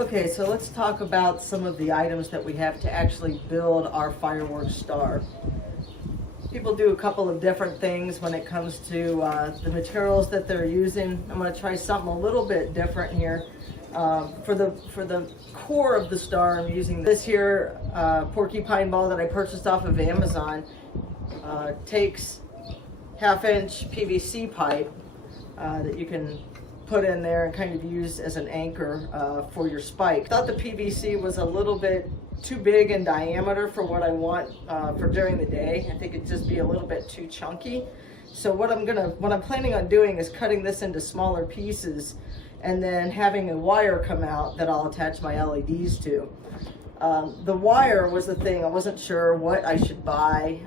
Okay, so let's talk about some of the items that we have to actually build our fireworks star. People do a couple of different things when it comes to the materials that they're using. I'm going to try something a little bit different here. For the core of the star, I'm using this here porcupine ball that I purchased off of Amazon. Takes 1/2-inch PVC pipe that you can put in there and kind of use as an anchor for your spike. I thought the PVC was a little bit too big in diameter for what I want for during the day. I think it'd just be a little bit too chunky. So what I'm planning on doing is cutting this into smaller pieces and then having a wire come out that I'll attach my LEDs to. The wire was the thing. I wasn't sure what I should buy.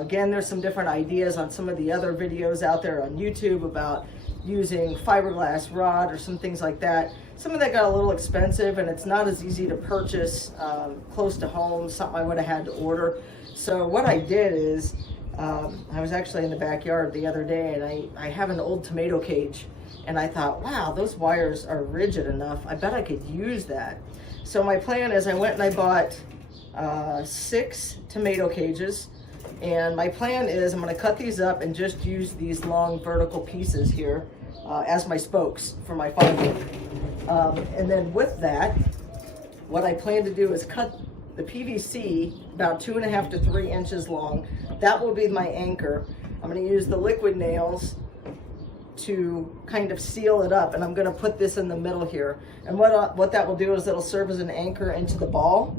Again, there's some different ideas on some of the other videos out there on YouTube about using fiberglass rod or some things like that. Some of that got a little expensive and it's not as easy to purchase close to home, something I would have had to order. So what I did is, I was actually in the backyard the other day and I have an old tomato cage and I thought, wow, those wires are rigid enough. I bet I could use that. So my plan is I went and I bought 6 tomato cages, and my plan is I'm going to cut these up and just use these long vertical pieces here as my spokes for my firework. And then with that, what I plan to do is cut the PVC about 2.5 to 3 inches long. That will be my anchor. I'm going to use the liquid nails to kind of seal it up, and I'm going to put this in the middle here. And what that will do is it'll serve as an anchor into the ball.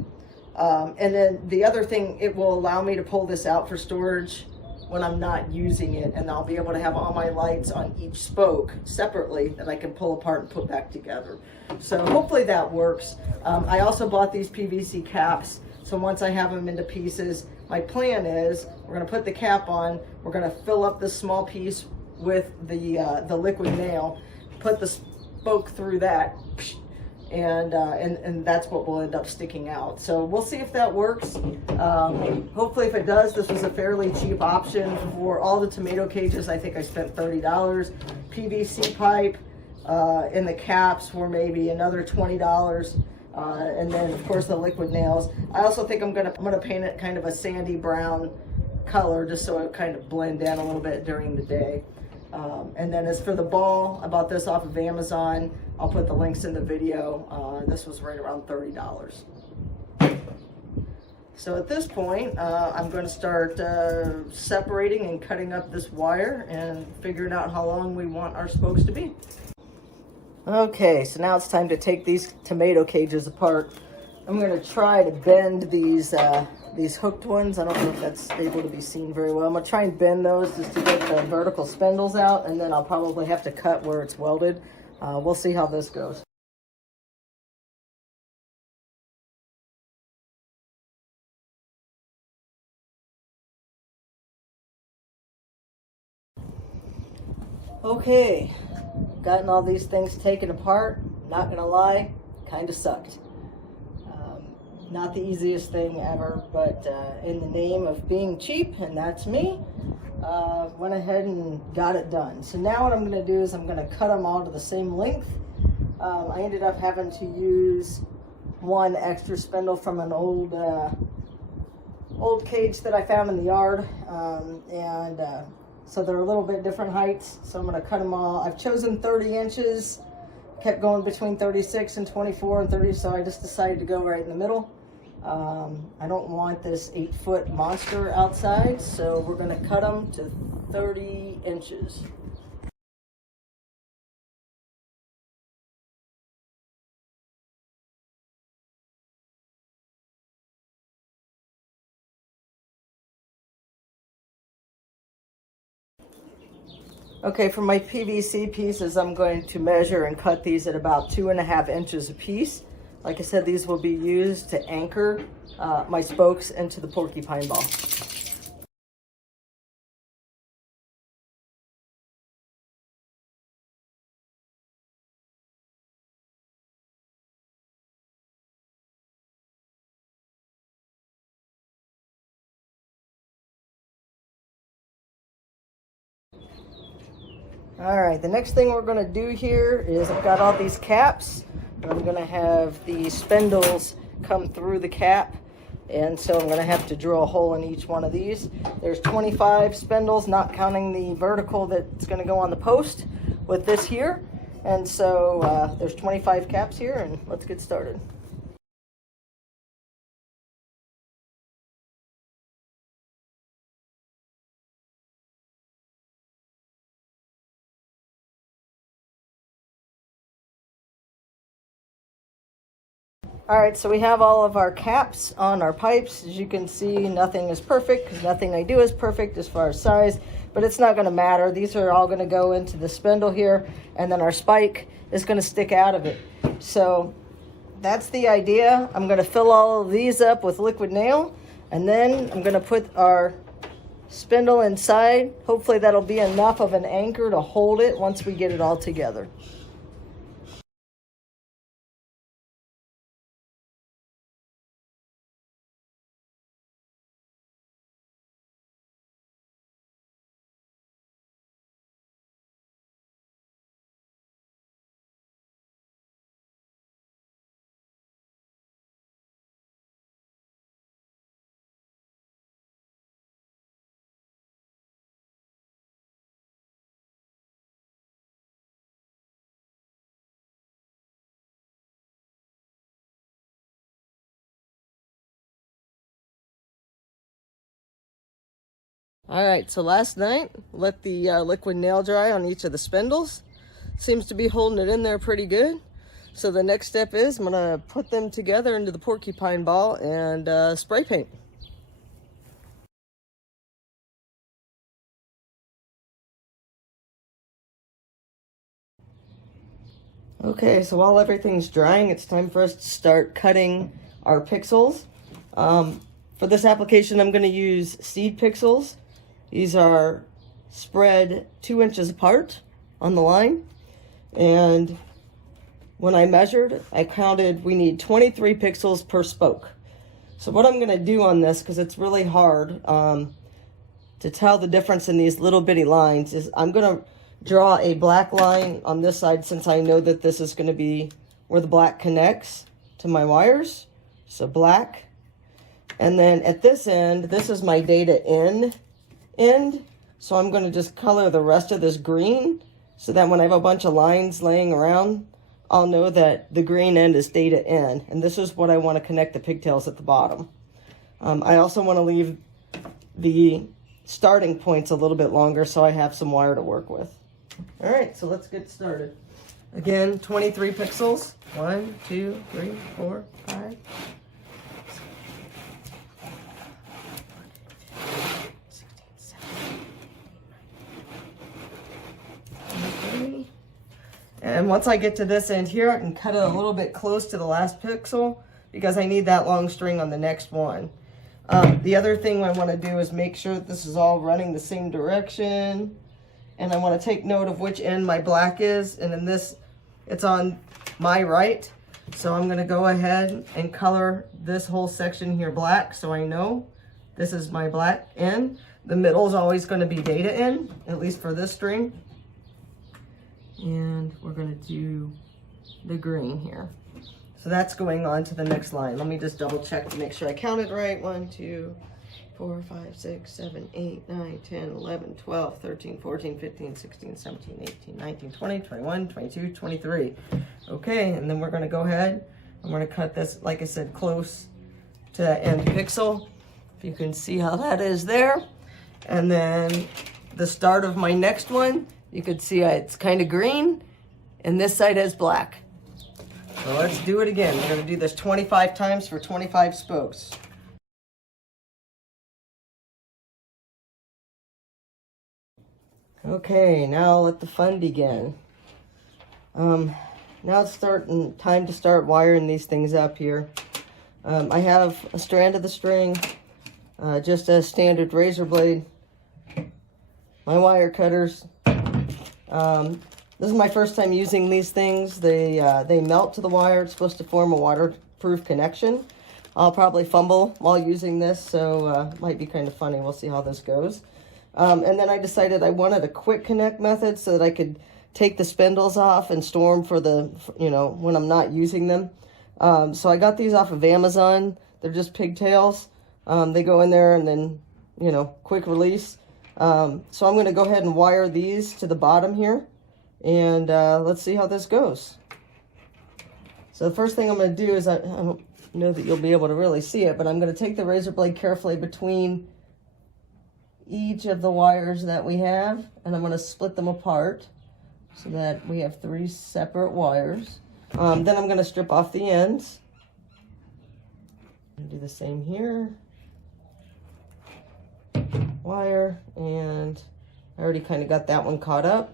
And then the other thing, it will allow me to pull this out for storage when I'm not using it, and I'll be able to have all my lights on each spoke separately that I can pull apart and put back together. So hopefully that works. I also bought these PVC caps, so once I have them into pieces, my plan is we're going to put the cap on, we're going to fill up this small piece with the liquid nail, put the spoke through that, and that's what will end up sticking out. So we'll see if that works. Hopefully if it does. This was a fairly cheap option for all the tomato cages. I think I spent $30. PVC pipe and the caps were maybe another $20. And then of course the liquid nails. I also think I'm gonna paint it kind of a sandy brown color just so it kind of blend in a little bit during the day. And then as for the ball, I bought this off of Amazon. I'll put the links in the video. This was right around $30. So at this point, I'm going to start separating and cutting up this wire and figuring out how long we want our spokes to be. Okay, so now it's time to take these tomato cages apart. I'm going to try to bend these hooked ones. I don't know if that's able to be seen very well. I'm going to try and bend those just to get the vertical spindles out, and then I'll probably have to cut where it's welded. We'll see how this goes. Okay, gotten all these things taken apart. Not gonna lie, kind of sucked. Not the easiest thing ever, but in the name of being cheap, and that's me, went ahead and got it done. So now what I'm going to do is I'm going to cut them all to the same length. I ended up having to use one extra spindle from an old cage that I found in the yard, so they're a little bit different heights. So I'm going to cut them all. I've chosen 30 inches, kept going between 36 and 24 and 30, so I just decided to go right in the middle. I don't want this 8-foot monster outside, so we're going to cut them to 30 inches. Okay, for my PVC pieces, I'm going to measure and cut these at about 2.5 inches a piece. Like I said, these will be used to anchor my spokes into the porcupine ball. All right, the next thing we're going to do here is I've got all these caps. I'm going to have the spindles come through the cap, and so I'm going to have to drill a hole in each one of these. There's 25 spindles, not counting the vertical that's going to go on the post with this here. And so there's 25 caps here, and let's get started. All right, so we have all of our caps on our pipes. As you can see, nothing is perfect because nothing I do is perfect as far as size, but it's not going to matter. These are all going to go into the spindle here, and then our spike is going to stick out of it. So that's the idea. I'm going to fill all of these up with liquid nail, and then I'm going to put our spindle inside. Hopefully that'll be enough of an anchor to hold it once we get it all together. All right, so last night, let the liquid nail dry on each of the spindles. Seems to be holding it in there pretty good. So the next step is I'm gonna put them together into the porcupine ball and spray paint. Okay, so while everything's drying, it's time for us to start cutting our pixels. For this application, I'm gonna use seed pixels. These are spread 2 inches apart on the line. And when I measured, I counted we need 23 pixels per spoke. So what I'm gonna do on this, because it's really hard to tell the difference in these little bitty lines, is I'm gonna draw a black line on this side since I know that this is gonna be where the black connects to my wires. So black. And then at this end, this is my data in end. So I'm going to just color the rest of this green so that when I have a bunch of lines laying around, I'll know that the green end is data in. And this is what I want to connect the pigtails at the bottom. I also want to leave the starting points a little bit longer so I have some wire to work with. All right, so let's get started. Again, 23 pixels. 1, 2, 3, 4, 5. And once I get to this end here, I can cut it a little bit close to the last pixel because I need that long string on the next one. The other thing I want to do is make sure that this is all running the same direction. And I want to take note of which end my black is. And in this, it's on my right. So I'm going to go ahead and color this whole section here black so I know this is my black end. The middle is always going to be data end, at least for this string. And we're going to do the green here. So that's going on to the next line. Let me just double check to make sure I counted right. 1, 2, 4, 5, 6, 7, 8, 9, 10, 11, 12, 13, 14, 15, 16, 17, 18, 19, 20, 21, 22, 23. Okay, and then we're going to go ahead. I'm going to cut this, like I said, close to that end pixel. If you can see how that is there. And then the start of my next one, you can see it's kind of green, and this side has black. So let's do it again. We're going to do this 25 times for 25 spokes. Okay, now let the fun begin. Now it's time to start wiring these things up here. I have a strand of the string, just a standard razor blade, my wire cutters. This is my first time using these things. They melt to the wire. It's supposed to form a waterproof connection. I'll probably fumble while using this, so it might be kind of funny. We'll see how this goes. And then I decided I wanted a quick connect method so that I could take the spindles off and store them for the, you know, when I'm not using them. So I got these off of Amazon. They're just pigtails. They go in there and then, you know, quick release. So I'm going to go ahead and wire these to the bottom here. And let's see how this goes. So the first thing I'm going to do is, I don't know that you'll be able to really see it, but I'm going to take the razor blade carefully between each of the wires that we have, and I'm going to split them apart so that we have 3 separate wires. Then I'm going to strip off the ends. Do the same here. Wire, and I already kind of got that one caught up.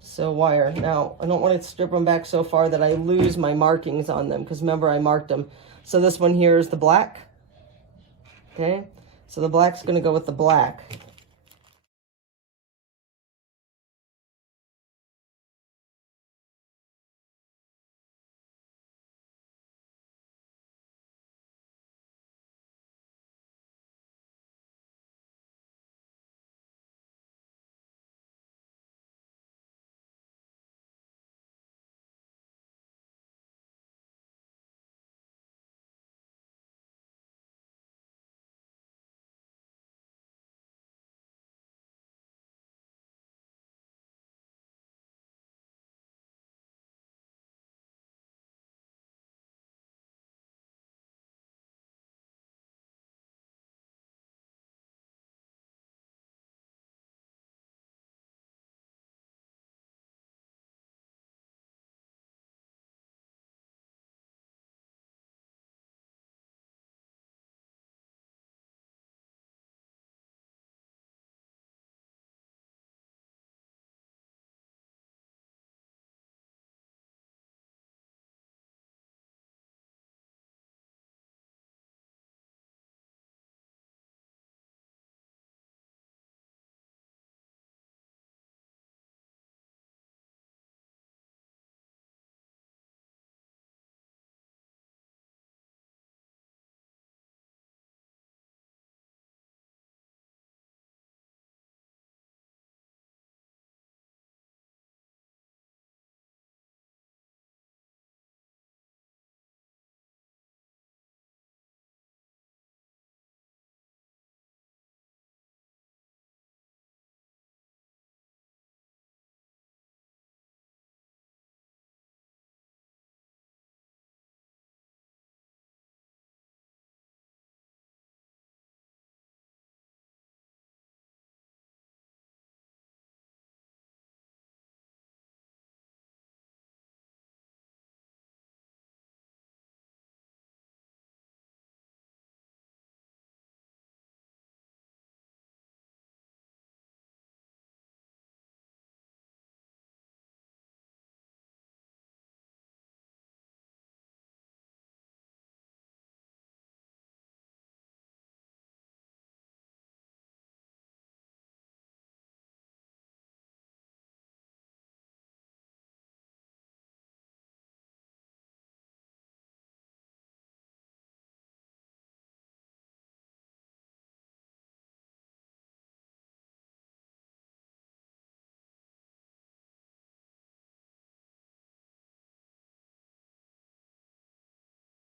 So wire. Now, I don't want to strip them back so far that I lose my markings on them, because remember I marked them. So this one here is the black. Okay, so the black's going to go with the black.